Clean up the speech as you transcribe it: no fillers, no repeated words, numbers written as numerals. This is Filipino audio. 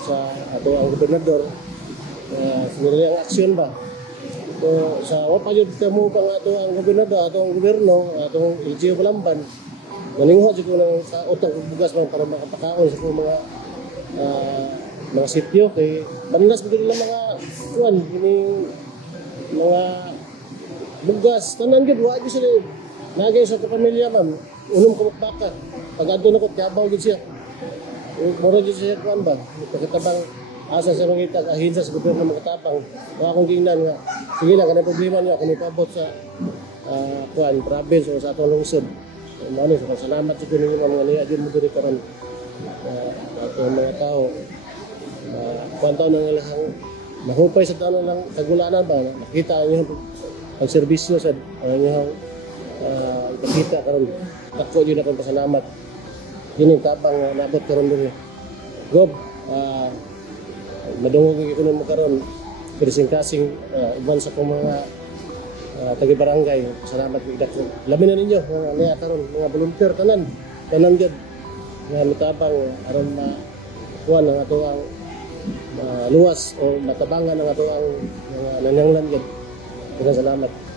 sa ato ang gobernador sinili ang aksyon ba. So sa wa pa jud kamo pang ato ang gobernador, ato ang gobyerno, atong LGU Balamban. Maningho jud ko ng sa utang bugas para makapakaon sa mga sityo kay banlas bigod lang mga kuan kining mga bugas tanan gid wa gyud sila nagay sa pamilya ma'am unom ka baka pag adto nako tiabaw gid siya mura gid siya kuan ba pagkatabang asa sa mangita ahinsa sa gobyerno makatabang wa akong gingnan nga sige lang kanang problema niya kung ipaabot sa kuan province o sa atong lungsod mano sa salamat sa kuning mga niya jud mo diri karon atong mga tao kwento ng ilang mahupay sa tanan ng kagulanan ba nakita niyo ang serbisyo sa inyong ipakita karon ako yun akong pasalamat yun yung tabang nabot karon diri gob madungog ko mo karon kasing uban sa kong mga taga-barangay salamat gid ako labi na ninyo niya karon mga volunteer tanan gid nga mitabang aron kuan ang ato ang luwas o matabangan ang ato ang mga nananglan gid. Salamat.